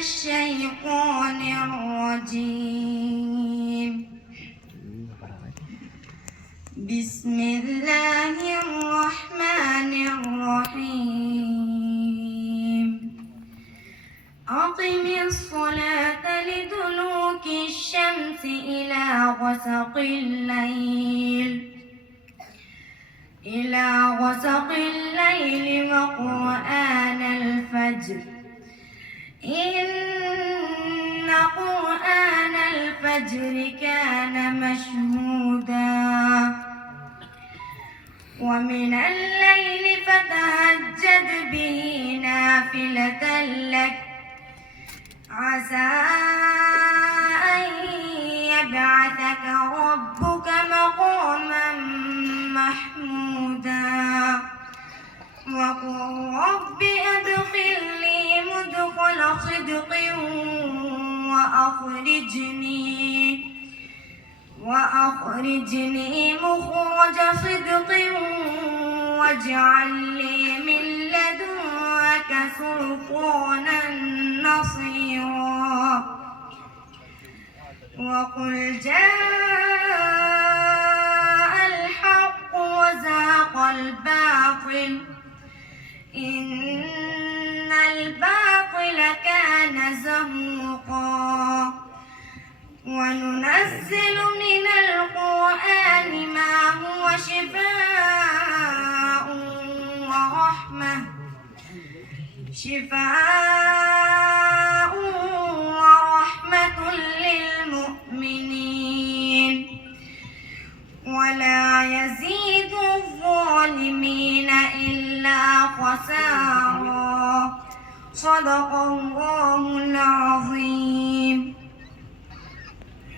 الشيطان الرجيم. بسم الله الرحمن الرحيم. أقم الصلاة لدلوك الشمس إلى غسق الليل وقرآن الفجر إن قرآن الفجر كان مشهودا ومن الليل فتهجد به نافلة لك عسى أن يبعثك ربك مقاما محمودا وقل رب أدخلني مدخل صدق وأخرجني مخرج صدق واجعل لي من لدنك سلطانا نصيرا وقل جاء الحق وزهق الباطل إن الباطل كان زهوقا وننزل من القرآن ما هو شفاء ورحمة للمؤمنين ولا يزيد الظالمين إلا خسارا. صدق الله العظيم.